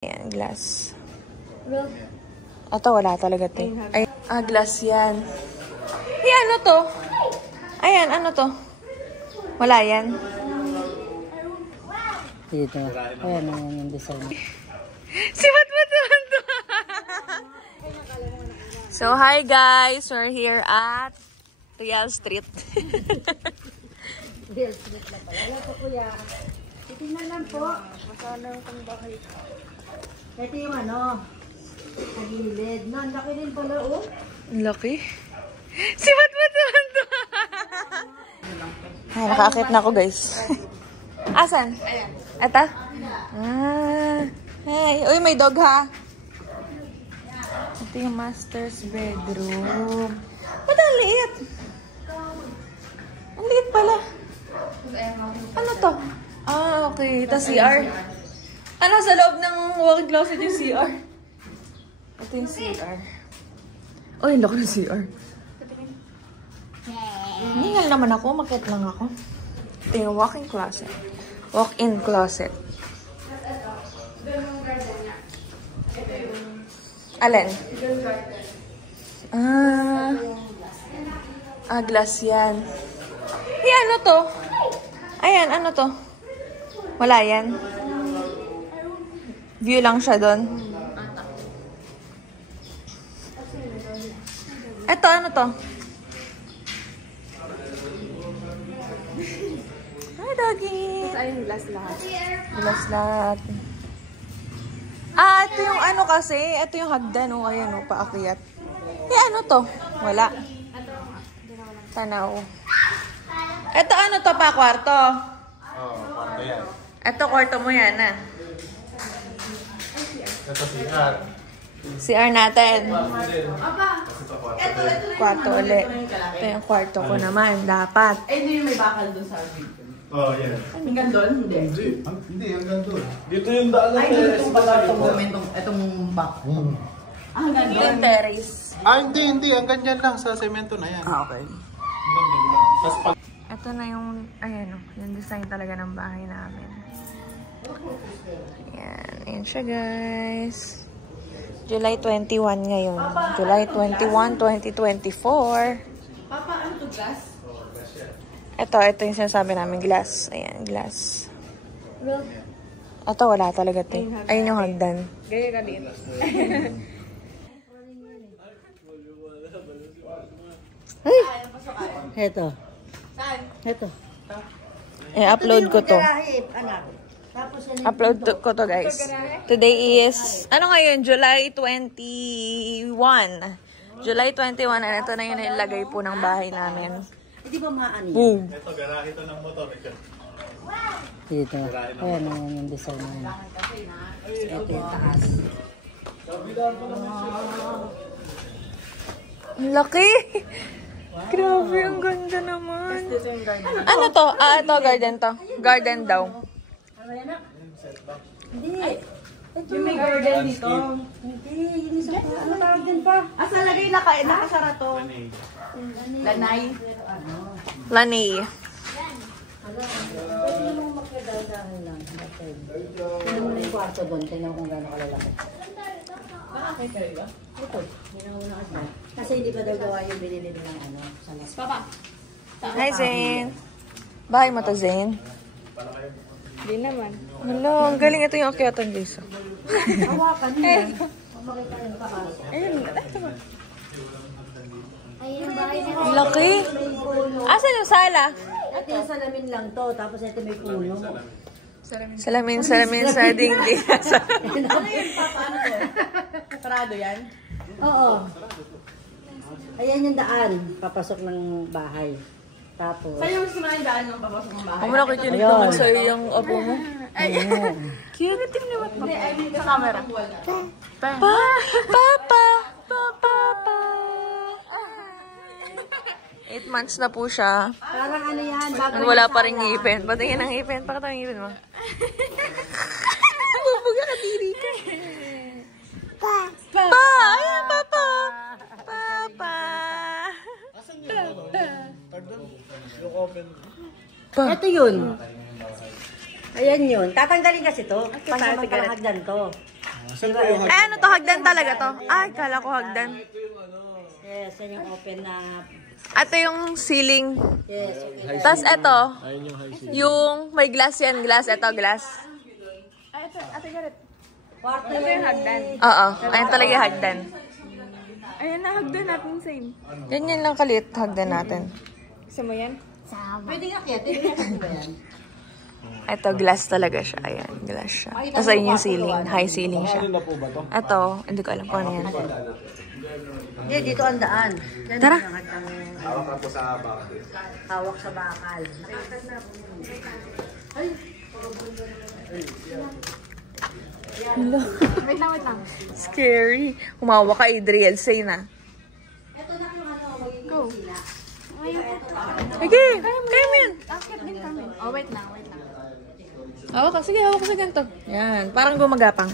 Ayan, glass. Ito, wala talaga ito. Ay, glass yan. Hey, ano to? Ayan, ano to? Wala yan. Dito. Ayan yung design. Si Matmat naman to. So, hi guys. We're here at Real Street. Real Street na pala. Wala po kuya. Titingnan lang po. Masana yung bahay. Ito yung ano, kagilid. No, ang laki din pala, oh. Ang laki. Si Matmat naman to. Ay, nakakit na ako, guys. Asan? Ayan. Ito? Hey. Uy, may dog, ha? Ito yung master's bedroom. Ba't ang liit? Ang liit pala. Ano to? Okay. Ito CR. Ano sa loob ng walk-in closet yung CR? Ito yung CR. Oh, yung laki ng CR. Hingal naman ako. Makit lang ako. Ito yung walk-in closet. Walk-in closet. Alin? Glass yan. Hey, ano to? Ayan, ano to? Wala yan. View lang siya doon. Eto, ano to? Hi, doggy! Ayun, glass lahat. Glass lahat. Ito yung ano kasi. Ito yung hagdan, oh. Ayan, oh, paakyat. Ano to? Wala. Tanaw. Ito, ano to pa, kwarto? Kwarto yan. Ito, kwarto mo yan, ah. Ito CR. CR natin. Kwarto ulit. Ito yung kwarto ko naman. Dapat. Ay, hindi yung may bakal doon sa video. Oh, yan. Hanggang doon? Hindi. Hindi, hanggang doon. Dito yung daan Ay, dito pala itong back. Hanggang doon? Yung terrace. Hindi. Hanggang dyan lang sa semento na yan. Okay. Hanggang dyan lang. Tapos pag... Ito na yung, ayan o, yung design talaga ng bahay namin. Ayan, ayan siya guys. July 21 ngayon. July 21, 2024. Papa, ano to, glass? Ito yung sinasabi namin, glass. Ayan, glass. Ito, wala talaga ito. Ayun yung hagdan. Gaya ka din. Ay! Ito. Saan? Ito. I-upload ko to. Anak. Tapos yan Upload ko to guys. Today is, ano ngayon? July 21. July 21. And ito na yung nilagay po ng bahay namin. hindi ba maano yan? Boom. Ito, garahe to ng motor. Dito. Ayan yung design na. Ito yung taas. Ang laki! Grabe, ang ganda naman. Dito yung garden. Ano to? Ito, garden to. Garden daw. Ano yan? Hindi. Ito Yung may garden dito. Hindi. Hindi sa ano tawag din pa? Asa lagay nakasara to? Lanay. Lanay. Pwede mo magkadaldahan lang. Tingnan mo na yung kwarto doon. Tingnan mo kung gano'n kalalaki. Okay kayo ba? Ito. Tingnan mo na kasi. Kasi hindi pa daw gawa yung binili ng ano. Sa las. Papa. Hi, Zane. Bahay mo to, Zane. Hindi naman. Hello, ang galing. Ito yung akyatan, Jason. Hawakan niya. Makita yung taas. Ayun. Ayun. Laki. Asan yung sala? Ito yung salamin lang to. Tapos ito may puno. Salamin sa dingding. Ano yun, Papa? Ano to? Sarado yan? Oo. Ayan yung daan. Papasok ng bahay. Tapos. Sa'yo gusto mo na yung daan ng papasok ng bahay? Ako mo nakikinig naman sa'yo yung apo mo. Cute. Hindi, I mean, sa camera. Papa! 8 months na po siya. Parang ano yan. And wala pa rin ngipin. Patingin ang ngipin. Pakita ang ngipin mo. Bubuga ka, tiri ka. Ayan, Papa! Papa! Ito yun. Ayan yun. Tatanggalin kasi to. Kasi parang magkalahagdan to. Eh, ano to? Hagdan talaga to? Ay, kala ko hagdan. Yes, yan yung open na. Ito yung ceiling. Yes, okay. Tapos ito, yung may glass yan. Glass. Ito, glass. Kwarto yung hagdan. Oo, ayan talaga yung hagdan. Ayan na, hagdan natin same. Ganyan lang kalit hagdan natin. Gusto mo yan? Pwede nga kaya, tingnan ba yan? Ito, glass talaga siya. Ayan, glass siya. Tapos ayun yung ceiling. High ceiling siya. Ito, hindi ko alam kung ano yan. Hindi, dito ang daan. Yan Tara. ang hagdan. Hawak ako sa bakal. Hawak sa bakal. Wait lang. Scary. Humawa ka, Adriel. Say na. Ito na yung ano, magiging kusina. Sige, kaya mo yan. Akit din kami. Oh, wait lang. Hawak ka. Sige, hawak ka sa ganito. Yan, parang gumagapang.